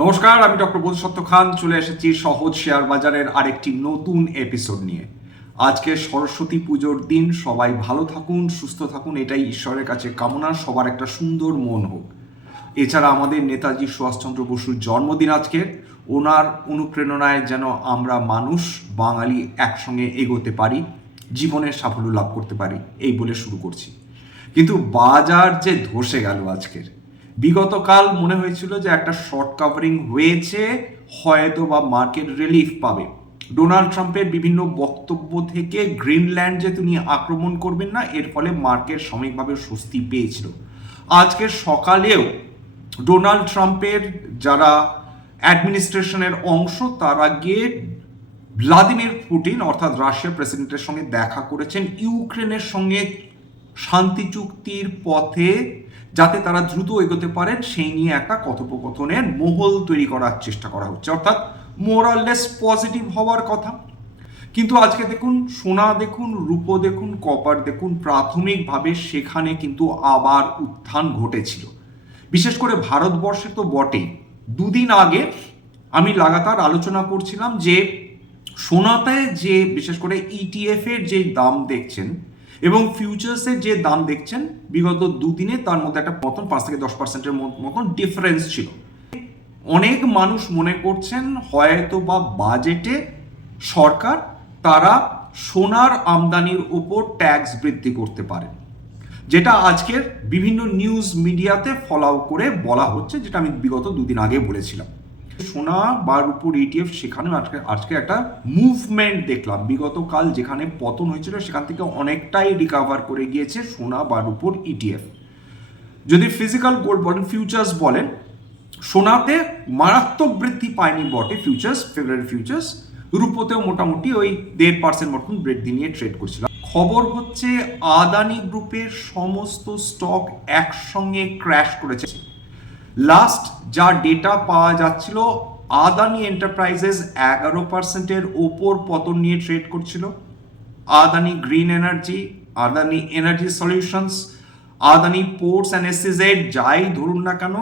নমস্কার, আমি ডক্টর বোধসত্ত্ব খান চলে এসেছি সহজ শেয়ার বাজারের আরেকটি নতুন এপিসোড নিয়ে। আজকে সরস্বতী পুজোর দিন, সবাই ভালো থাকুন, সুস্থ থাকুন, এটাই ঈশ্বরের কাছে কামনা। সবার একটা সুন্দর মন হোক। এছাড়া আমাদের নেতাজি সুভাষচন্দ্র বসুর জন্মদিন আজকে। ওনার অনুপ্রেরণায় যেন আমরা মানুষ বাঙালি একসঙ্গে এগোতে পারি, জীবনের সাফল্য লাভ করতে পারি, এই বলে শুরু করছি। কিন্তু বাজার যে ধসে গেল আজকের। বিগতকাল মনে হয়েছিল যে একটা শর্ট কাভারিং হয়েছে, হয়তো বা মার্কেট রিলিফ পাবে। ডোনাল্ড ট্রাম্পের বিভিন্ন বক্তব্য থেকে গ্রিনল্যান্ড যে তিনি আক্রমণ করবেন না, এর ফলে মার্কেট সাময়িকভাবে স্বস্তি পেয়েছিল। আজকে সকালেও ডোনাল্ড ট্রাম্পের যারা অ্যাডমিনিস্ট্রেশনের অংশ, তারা গিয়ে ভ্লাদিমির পুতিন অর্থাৎ রাশিয়ার প্রেসিডেন্টের সঙ্গে দেখা করেছেন ইউক্রেনের সঙ্গে শান্তি চুক্তির পথে যাতে তারা দ্রুত এগোতে পারেন সেই নিয়ে একটা কথোপকথনের মহল তৈরি করার চেষ্টা করা হচ্ছে, অর্থাৎ মোরাললেস পজিটিভ হওয়ার কথা। কিন্তু আজকে দেখুন, সোনা দেখুন, রূপো দেখুন, কপার দেখুন, প্রাথমিকভাবে সেখানে কিন্তু আবার উত্থান ঘটেছিল। বিশেষ করে ভারতবর্ষে তো বটেই। দুদিন আগে আমি লাগাতার আলোচনা করছিলাম যে সোনাতে যে বিশেষ করে ইটিএফ এর যে দাম দেখছেন এবং ফিউচার্সের যে দাম দেখছেন, বিগত দুদিনে তার মধ্যে একটা মতন 5 থেকে 10%-এর মতন ডিফারেন্স ছিল। অনেক মানুষ মনে করছেন হয়তো বা বাজেটে সরকার তারা সোনার আমদানির উপর ট্যাক্স বৃদ্ধি করতে পারে, যেটা আজকের বিভিন্ন নিউজ মিডিয়াতে ফলো করে বলা হচ্ছে, যেটা আমি বিগত দুদিন আগে বলেছিলাম। সোনা বা রূপোর ইটিএফ সেখানেও আজকে একটা মুভমেন্ট দেখলাম। বিগত কাল যেখানে পতন হয়েছিল সেখান থেকে অনেকটাই রিকাভার করে গিয়েছে সোনা বা রূপোর ইটিএফ। যদি ফিজিক্যাল গোল্ড বলেন, ফিউচার্স বলেন, সোনাতে মারাত্মক বৃদ্ধি পায়নি বটে ফিউচার্স, ফেব্রুয়ারি ফিউচার্স। রূপোতেও মোটামুটি ওই 1.5% মতন বৃদ্ধি নিয়ে ট্রেড করছিল। খবর হচ্ছে আদানি গ্রুপের সমস্ত স্টক একসঙ্গে ক্র্যাশ করেছে। লাস্ট যা ডেটা পাওয়া যাচ্ছিল, আদানি এন্টারপ্রাইজেস 11%-এর ওপর পতন নিয়ে ট্রেড করছিল। Adani green energy, Adani energy solutions, Adani ports and SEZ, যাই ধরুন না কেন,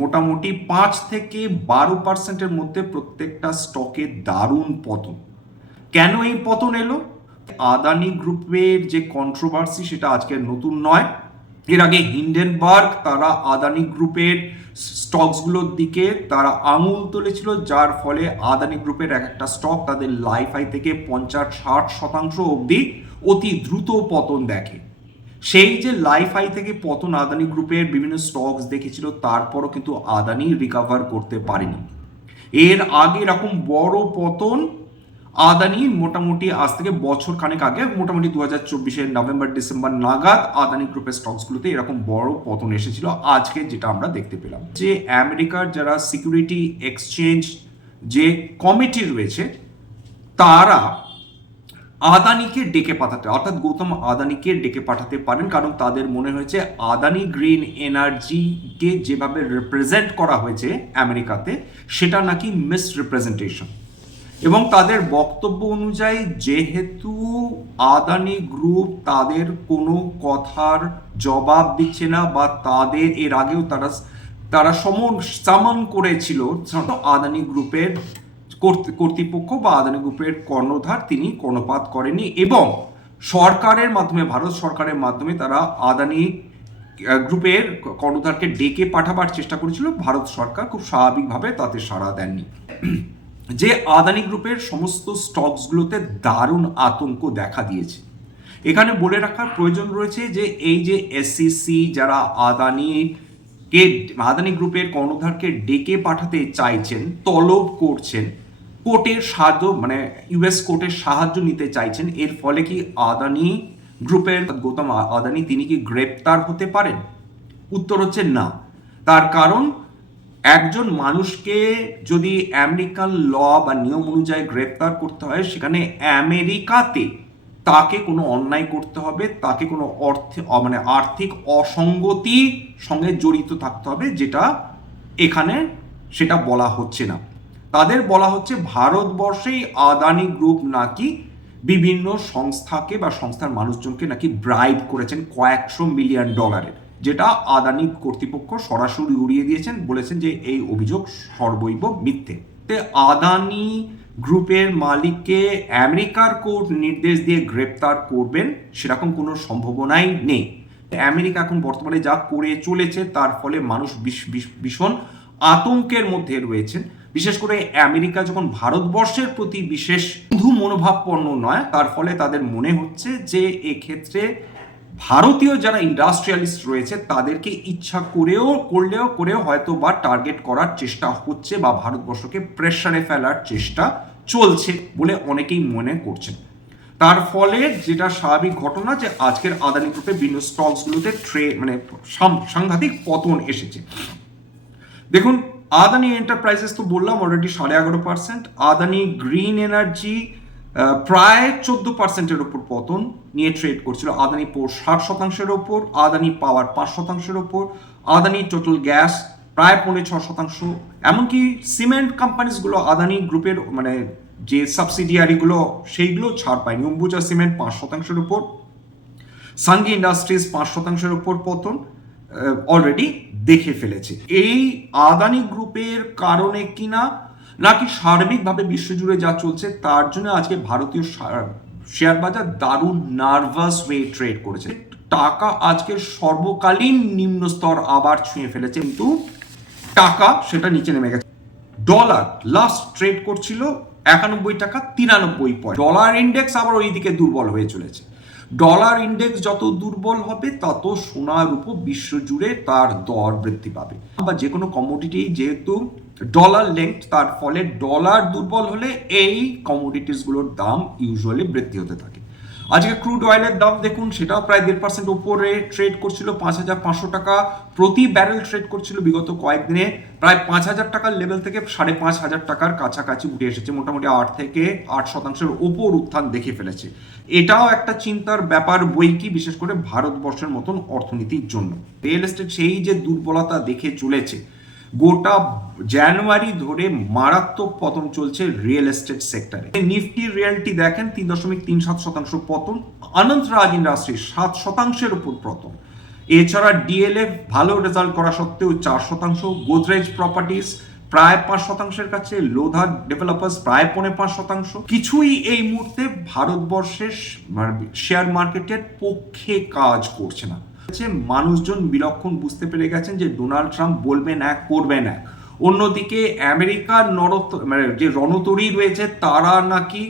মোটামুটি 5 থেকে 12%-এর মধ্যে প্রত্যেকটা স্টকে দারুণ পতন। কেন এই পতন এলো? আদানি গ্রুপের যে কন্ট্রোভার্সি সেটা আজকের নতুন নয়। এর আগে হিন্ডেনবার্গ তারা আদানি গ্রুপের স্টকসগুলোর দিকে তারা আঙুল তুলেছিল, যার ফলে আদানি গ্রুপের এক একটা স্টক তাদের লাইফ হাই থেকে 50-60% অবধি অতি দ্রুত পতন দেখে। সেই যে লাইফ হাই থেকে পতন আদানি গ্রুপের বিভিন্ন স্টকস দেখেছিল, তারপরও কিন্তু আদানি রিকভার করতে পারেনি। এর আগে এরকম বড় পতন আদানি মোটামুটি আজ থেকে বছর খানেক আগে, মোটামুটি 2024-এর নভেম্বর ডিসেম্বর নাগাদ আদানি গ্রুপের স্টকসগুলোতে এরকম বড় পতন এসেছিল। আজকে যেটা আমরা দেখতে পেলাম যে আমেরিকার যারা সিকিউরিটি এক্সচেঞ্জ যে কমিটি রয়েছে, তারা আদানিকে ডেকে পাঠাতে, অর্থাৎ গৌতম আদানিকে ডেকে পাঠাতে পারেন, কারণ তাদের মনে হয়েছে আদানি গ্রিন এনার্জিকে যেভাবে রিপ্রেজেন্ট করা হয়েছে আমেরিকাতে, সেটা নাকি মিস রিপ্রেজেন্টেশন। এবং তাদের বক্তব্য অনুযায়ী যেহেতু আদানি গ্রুপ তাদের কোনো কথার জবাব দিচ্ছে না, বা তাদের এর আগেও তারা সামন করেছিল আদানি গ্রুপের কর্তৃপক্ষ বা আদানি গ্রুপের কর্ণধার, তিনি কর্ণপাত করেনি, এবং সরকারের মাধ্যমে, ভারত সরকারের মাধ্যমে তারা আদানি গ্রুপের কর্ণধারকে ডেকে পাঠাবার চেষ্টা করেছিল। ভারত সরকার খুব স্বাভাবিকভাবে তাতে সাড়া দেননি। যে আদানি গ্রুপের সমস্ত স্টকসগুলোতে দারুণ আতঙ্ক দেখা দিয়েছে। এখানে বলে রাখার প্রয়োজন রয়েছে যে এই যে এসইসি যারা আদানি গ্রুপের কর্ণধারকে ডেকে পাঠাতে চাইছেন, তলব করছেন, কোর্টের সাহায্য, মানে ইউএস কোর্টের সাহায্য নিতে চাইছেন, এর ফলে কি আদানি গ্রুপের গৌতম আদানি তিনি কি গ্রেপ্তার হতে পারেন? উত্তর হচ্ছে না। তার কারণ একজন মানুষকে যদি আমেরিকান ল বা নিয়ম অনুযায়ী গ্রেপ্তার করতে হয়, সেখানে আমেরিকাতে তাকে কোনো অন্যায় করতে হবে, তাকে কোনো আর্থিক অসঙ্গতি সঙ্গে জড়িত থাকতে হবে, যেটা এখানে সেটা বলা হচ্ছে না। তাদের বলা হচ্ছে ভারতবর্ষেই আদানি গ্রুপ নাকি বিভিন্ন সংস্থাকে বা সংস্থার মানুষজনকে নাকি ব্রাইব করেছেন কয়েকশো মিলিয়ন ডলারের, যেটা আদানি কর্তৃপক্ষ সরাসরি উড়িয়ে দিয়েছেন, বলেছেন যে এই অভিযোগ সর্বৈব মিথ্যে। আদানি গ্রুপের মালিককে আমেরিকার কোর্ট নির্দেশ দিয়ে গ্রেপ্তার করবেন সেরকম কোনো সম্ভাবনাই নেই। আমেরিকা এখন বর্তমানে যা করে চলেছে তার ফলে মানুষ ভীষণ আতঙ্কের মধ্যে রয়েছেন। বিশেষ করে আমেরিকা যখন ভারতবর্ষের প্রতি বিশেষ বন্ধু মনোভাবপন্ন নয়, তার ফলে তাদের মনে হচ্ছে যে এক্ষেত্রে ভারতীয় যারা ইন্ডাস্ট্রিয়ালিস্ট রয়েছে তাদেরকে ইচ্ছা করেও হয়তো বা টার্গেট করার চেষ্টা হচ্ছে বা ভারতবর্ষকে প্রেসারে ফেলার চেষ্টা চলছে বলে অনেকেই মনে করছেন। তার ফলে যেটা স্বাভাবিক ঘটনা যে আজকের আদানি গ্রুপের বিভিন্ন স্টকসগুলোতে সাংঘাতিক পতন এসেছে। দেখুন, আদানি এন্টারপ্রাইজেস তো বললাম অলরেডি 11.5%, আদানি গ্রিন এনার্জি প্রায় 14%-এর ওপর পতন নিয়ে ট্রেড করছিল, আদানি পোর্ট 60%-এর ওপর, আদানি পাওয়ার 5%-এর ওপর, আদানি টোটাল গ্যাস প্রায় 6.5%। এমনকি সিমেন্ট কোম্পানিজগুলো আদানি গ্রুপের মানে যে সাবসিডিয়ারিগুলো সেইগুলো ছাড় পায়নি। অম্বুজা সিমেন্ট 5%-এর উপর, সাঙ্গি ইন্ডাস্ট্রিজ 5%-এর উপর পতন অলরেডি দেখে ফেলেছে। এই আদানি গ্রুপের কারণে কিনা নাকি সার্বিকভাবে বিশ্বজুড়ে যা চলছে তার জন্য আজকে ভারতীয় শেয়ার বাজার দারুণ নার্ভাস হয়ে ট্রেড করেছে। টাকা আজকে সর্বকালীন নিম্ন স্তর আবার ছুঁয়ে ফেলেছে, কিন্তু টাকা সেটা নিচে নেমে গেছে। ডলার লাস্ট ট্রেড করছিল 91 টাকা 93 পয়েন্ট। ডলার ইন্ডেক্স আবার ওইদিকে দুর্বল হয়ে চলেছে। ডলার ইন্ডেক্স যত দুর্বল হবে তত সোনার উপর বিশ্বজুড়ে তার দর বৃদ্ধি পাবে। বা যে কোনো কমোডিটি যেহেতু ডলার লিঙ্কড, তার ফলে ডলার দুর্বল হলে এই কমোডিটিসগুলোর দাম ইউজুয়ালি বৃদ্ধি হতে থাকে। আজকে ক্রুড অয়েলের দাম দেখুন, সেটাও প্রায় 1.5% উপরে ট্রেড করছিল, 5,500 টাকা প্রতি ব্যারেল ট্রেড করছিল। বিগত কয়েকদিনে প্রায় 5,000 টাকার লেভেল থেকে 5,500 টাকার কাছাকাছি উঠে এসেছে, মোটামুটি 8% ওপর উত্থান দেখে ফেলেছে। এটাও একটা চিন্তার ব্যাপার বই কি, বিশেষ করে ভারতবর্ষের মতন অর্থনীতির জন্য। রিয়েল এস্টেট সেই যে দুর্বলতা দেখে চলেছে, গোটা জানুয়ারি ধরে মারাত্মক পতন চলছে রিয়েল এস্টেট সেক্টরে। নিফটি রিয়েলটি দেখেন 3.37% পতন, অনন্তরাজ ইন্ডাস্ট্রি 7%-এর উপর পতন। এছাড়া ডিএলএফ ভালো রেজাল্ট করা সত্ত্বেও 4%, গোদরেজ প্রপার্টিজ প্রায় 5%-এর কাছে, লোধা ডেভেলপার্স প্রায় 5.5%। কিছুই এই মুহূর্তে ভারতবর্ষের শেয়ার মার্কেটের পক্ষে কাজ করছে না। মানুষজন বিলক্ষণ বুঝতে পেরে গেছেন যে ডোনাল্ড ট্রাম্প বলবেন এক করবেন এক। অন্যদিকে আমেরিকার যে রণতরী রয়েছে তারা নাকি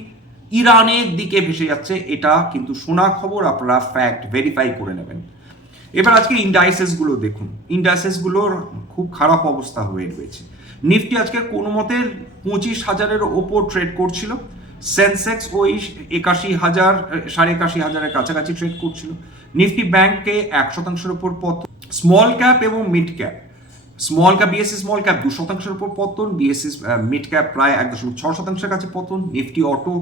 ইরানের দিকে ভেসে যাচ্ছে, এটা কিন্তু শোনা খবর, আপনারা ফ্যাক্ট ভেরিফাই করে নেবেন। এবার আজকে ইন্ডাইসেস গুলো দেখুন, ইন্ডাইসেস গুলোর খুব খারাপ অবস্থা হয়ে রয়েছে। নিফটি আজকে কোনো মতে 25,000-এর ওপর ট্রেড করছিল, সেন্সেক্স ওই 81,000 81,500-এর কাছাকাছি ট্রেড করছিল। নিফটি ব্যাংকে 1%-এর উপর পতন। স্মল ক্যাপ এবং mid cap, BSE small cap 2%-এর উপর পতন, বিএসসি মিড ক্যাপ প্রায় 1.6%-এর কাছে পতন, নিফটি অটো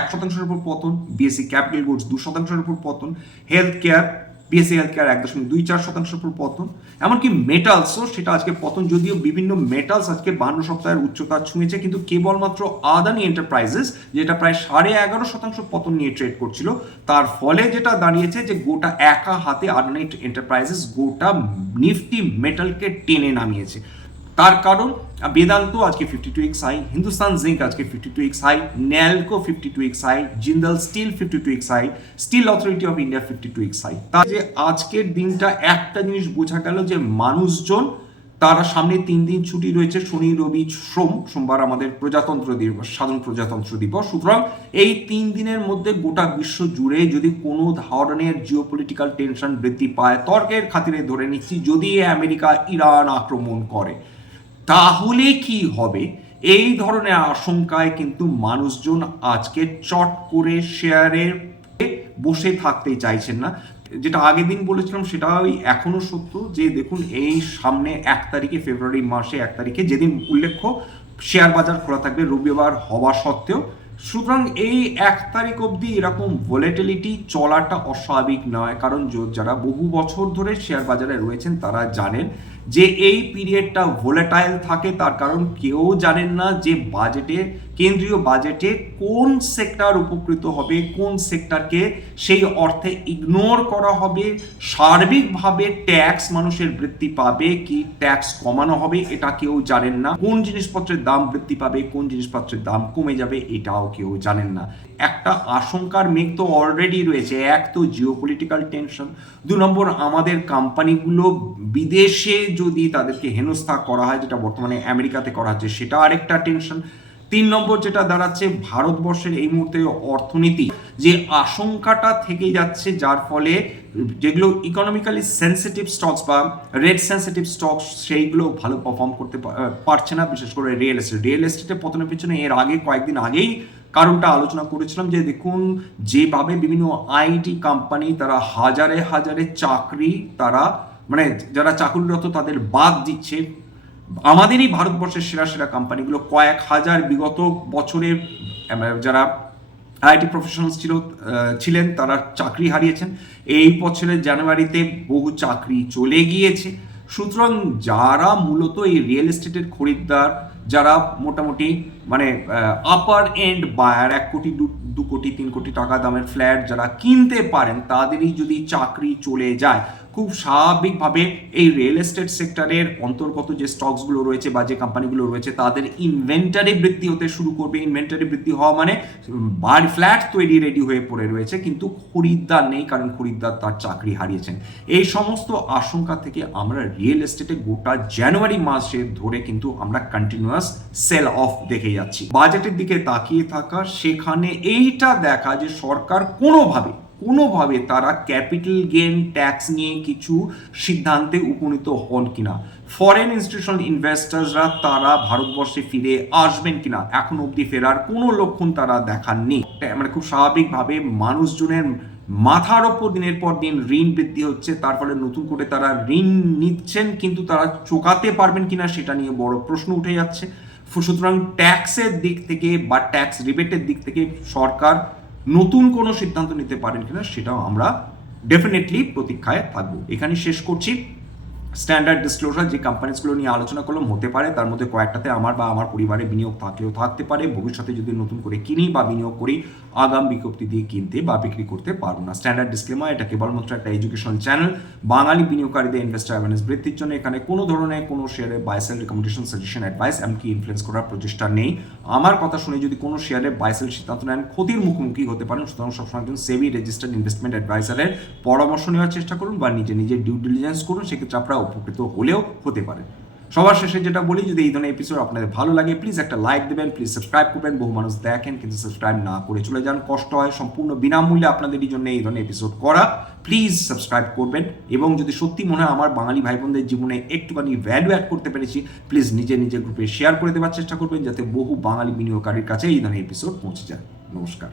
1%-এর উপর পতন, বিএসসি ক্যাপিটাল গুডস 2%-এর উপর পতন, health care BSE health care 1.24%-এর উপর পতন। এমনকি মেটালসও সেটা আজকে পতন, যদিও বিভিন্ন মেটালস আজকে 52 সপ্তাহের উচ্চতা ছুঁয়েছে, কিন্তু কেবলমাত্র আদানি এন্টারপ্রাইজেস যেটা প্রায় 11.5% পতন নিয়ে ট্রেড করছিল, তার ফলে যেটা দাঁড়িয়েছে যে গোটা একা হাতে আদানি এন্টারপ্রাইজেস গোটা নিফটি মেটালকে টেনে নামিয়েছে। তার কারণ বেদান্ত আজকে 52x হাই, হিন্দুস্তান জিঙ্ক আজকে 52x high, Nalco 52x high, Jindal steel 52x high, steel authority of India 52x high. তার যে আজকের দিনটা একটা জিনিস বোঝা গেল যে মানুষজন তারা সামনে 3 দিন ছুটি রয়েছে, শনি রবি সোমবার আমাদের প্রজাতন্ত্র দিবস, সাধারণ প্রজাতন্ত্র দিবস। সুতরাং এই 3 দিনের মধ্যে গোটা বিশ্ব জুড়ে যদি কোনো ধরনের জিওপলিটিক্যাল টেনশন বৃদ্ধি পায়, তর্কের খাতিরে ধরে নিচ্ছি যদি আমেরিকা ইরান আক্রমণ করে তাহলে কি হবে, এই ধরনের আশঙ্কায় কিন্তু মানুষজন আজকে চট করে শেয়ারে বসে থাকতেই চাইছেন না। যেটা আগের দিন বলেছিলাম সেটাই এখনো সত্য যে দেখুন এই সামনে 1 তারিখে ফেব্রুয়ারি মাসে 1 তারিখে যেদিন উল্লেখ্য শেয়ার বাজার খোলা থাকবে রবিবার হওয়া সত্ত্বেও, সুতরাং এই 1 তারিখ অবধি এরকম ভোলেটিলিটি চলাটা অস্বাভাবিক নয়। কারণ যারা বহু বছর ধরে শেয়ার বাজারে রয়েছেন তারা জানেন যে এই পিরিয়ডটা ভোলেটাইল থাকে, তার কারণ কেউ জানেন না যে বাজেটে কেন্দ্রীয় বাজেটে কোন সেক্টর উপকৃত হবে, কোন সেক্টরকে সেই অর্থে ইগনোর করা হবে, সার্বিকভাবে ট্যাক্স মানুষের বৃদ্ধি পাবে কি ট্যাক্স কমানো হবে এটা কেউ জানেন না, কোন জিনিসপত্রের দাম বৃদ্ধি পাবে, কোন জিনিসপত্রের দাম কমে যাবে এটাও কেউ জানেন না। একটা আশঙ্কার মেঘ তো অলরেডি রয়েছে। এক তো জিওপলিটিক্যাল টেনশন, 2 নম্বর আমাদের কোম্পানিগুলো বিদেশে যদি তাদেরকে হেনস্থা করা হয়, যেটা বর্তমানে আমেরিকাতে করা হচ্ছে, সেটা আরেকটা টেনশন। 3 নম্বর যেটা দাঁড়াচ্ছে ভারতবর্ষের এই মুহূর্তে অর্থনীতি যে আশঙ্কাটা থেকে যাচ্ছে, যার ফলে যেগুলো ইকোনমিক্যালি সেন্সিটিভ স্টকস বা রেট সেন্সিটিভ স্টকস সেইগুলো ভালো পারফর্ম করতে পারছে না, বিশেষ করে রিয়েল এস্টেটের পতনের পিছনে এর আগে কয়েকদিন আগেই কারণটা আলোচনা করেছিলাম যে দেখুন যেভাবে বিভিন্ন আইটি কোম্পানি তারা হাজারে হাজারে চাকরি তারা মানে যারা চাকরিরত তাদের বাদ দিচ্ছে। আমাদেরই ভারতবর্ষের সেরা সেরা কোম্পানিগুলো কয়েক হাজার বিগত বছরে যারা আইটি প্রফেশনালস ছিলেন তারা চাকরি হারিয়েছেন। এই বছরের জানুয়ারিতে বহু চাকরি চলে গিয়েছে। সুতরাং যারা মূলত এই রিয়েল এস্টেটের খরিদ্দার, যারা মোটামুটি মানে আপার এন্ড বায়ার, 1 কোটি 2 কোটি 3 কোটি টাকা দামের ফ্ল্যাট যারা কিনতে পারেন, তাদেরই যদি চাকরি চলে যায়, খুব স্বাভাবিকভাবে এই রিয়েল এস্টেট সেক্টরের অন্তর্গত যে স্টকসগুলো রয়েছে বা যে কোম্পানিগুলো রয়েছে তাদের ইনভেন্টারি বৃদ্ধি হতে শুরু করবে। ইনভেন্টারি বৃদ্ধি হওয়া মানে বাড়ি ফ্ল্যাট তৈরি রেডি হয়ে পড়ে রয়েছে, কিন্তু খরিদ্দার নেই, কারণ খরিদ্দার তার চাকরি হারিয়েছেন। এই সমস্ত আশঙ্কা থেকে আমরা রিয়েল এস্টেটে গোটা জানুয়ারি মাসে ধরে কিন্তু আমরা কন্টিনিউয়াস সেল অফ দেখে যাচ্ছি। বাজেটের দিকে তাকিয়ে থাকা, সেখানে এইটা দেখা যে সরকার কোনোভাবে তারা ক্যাপিটাল গেইন ট্যাক্স নিয়ে কিছু সিদ্ধান্তে উপনীত হন কিনা, ফরেন ইনস্টিটিউশনাল ইনভেস্টার্সরা তারা ভারতবর্ষে ফিরে আসবেন কিনা, এখন অবধি ফেরার কোনো লক্ষণ তারা দেখাননি। মানে খুব স্বাভাবিকভাবে মানুষজনের মাথার ওপর দিনের পর দিন ঋণ বৃদ্ধি হচ্ছে, তার ফলে নতুন করে তারা ঋণ নিচ্ছেন, কিন্তু তারা চোকাতে পারবেন কিনা সেটা নিয়ে বড় প্রশ্ন উঠে যাচ্ছে। সুতরাং ট্যাক্সের দিক থেকে বা ট্যাক্স রিবেটের দিক থেকে সরকার নতুন কোনো সিদ্ধান্ত নিতে পারেন কিনা সেটাও আমরা ডেফিনেটলি প্রতীক্ষায় থাকবো। এখানে শেষ করছি। স্ট্যান্ডার্ড ডিসক্লোজার যে কোম্পানিজগুলো নিয়ে আলোচনা করলাম, হতে পারে তার মধ্যে কয়েকটাতে আমার বা আমার পরিবারের বিনিয়োগ থাকলেও থাকতে পারে। ভবিষ্যতে যদি নতুন করে কিনি বা বিনিয়োগ করি, আগাম বিজ্ঞপ্তি দিয়ে কিনতে বা বিক্রি করতে পারবো না। স্ট্যান্ডার্ড ডিসক্লেমার, এটা কেবলমাত্র একটা এডুকেশনাল চ্যানেল। বাঙালি বিনিয়োগকারীদের ইনভেস্টার অ্যাওয়ারনেস বৃদ্ধির জন্য এখানে কোনো ধরনের কোনো শেয়ারের buy sell recommendation, suggestion, advice এমনকি ইনফ্লুয়েন্স করার প্রচেষ্টা নেই। আমার কথা শুনে যদি কোনো শেয়ারের বাই সেল সিদ্ধান্ত নেন, ক্ষতির মুখোমুখি হতে পারেন। সুতরাং সবসময় একজন সেবি রেজিস্টার্ড ইনভেস্টমেন্ট অ্যাডভাইসারের পরামর্শ নেওয়ার চেষ্টা করুন বা নিজে ডিউ ডিলিজেন্স করুন, সেক্ষেত্রে আপনারা উপকৃত হলেও হতে পারে। সবার শেষে যেটা বলি, যদি এই ধরনের এপিসোড আপনাদের ভালো লাগে প্লিজ একটা লাইক দেবেন, প্লিজ সাবস্ক্রাইব করবেন। বহু মানুষ দেখেন কিন্তু সাবস্ক্রাইব না করে চলে যান, কষ্ট হয়। সম্পূর্ণ বিনামূল্যে আপনাদেরই জন্য এই ধরনের এপিসোড করা, প্লিজ সাবস্ক্রাইব করবেন। এবং যদি সত্যি মনে হয় আমার বাঙালি ভাই বোনদের জীবনে একটুখানি ভ্যালু অ্যাড করতে পেরেছি, প্লিজ নিজের গ্রুপে শেয়ার করে দেওয়ার চেষ্টা করবেন, যাতে বহু বাঙালি বিনিয়োগকারীর কাছে এই ধরনের এপিসোড পৌঁছে যায়। নমস্কার।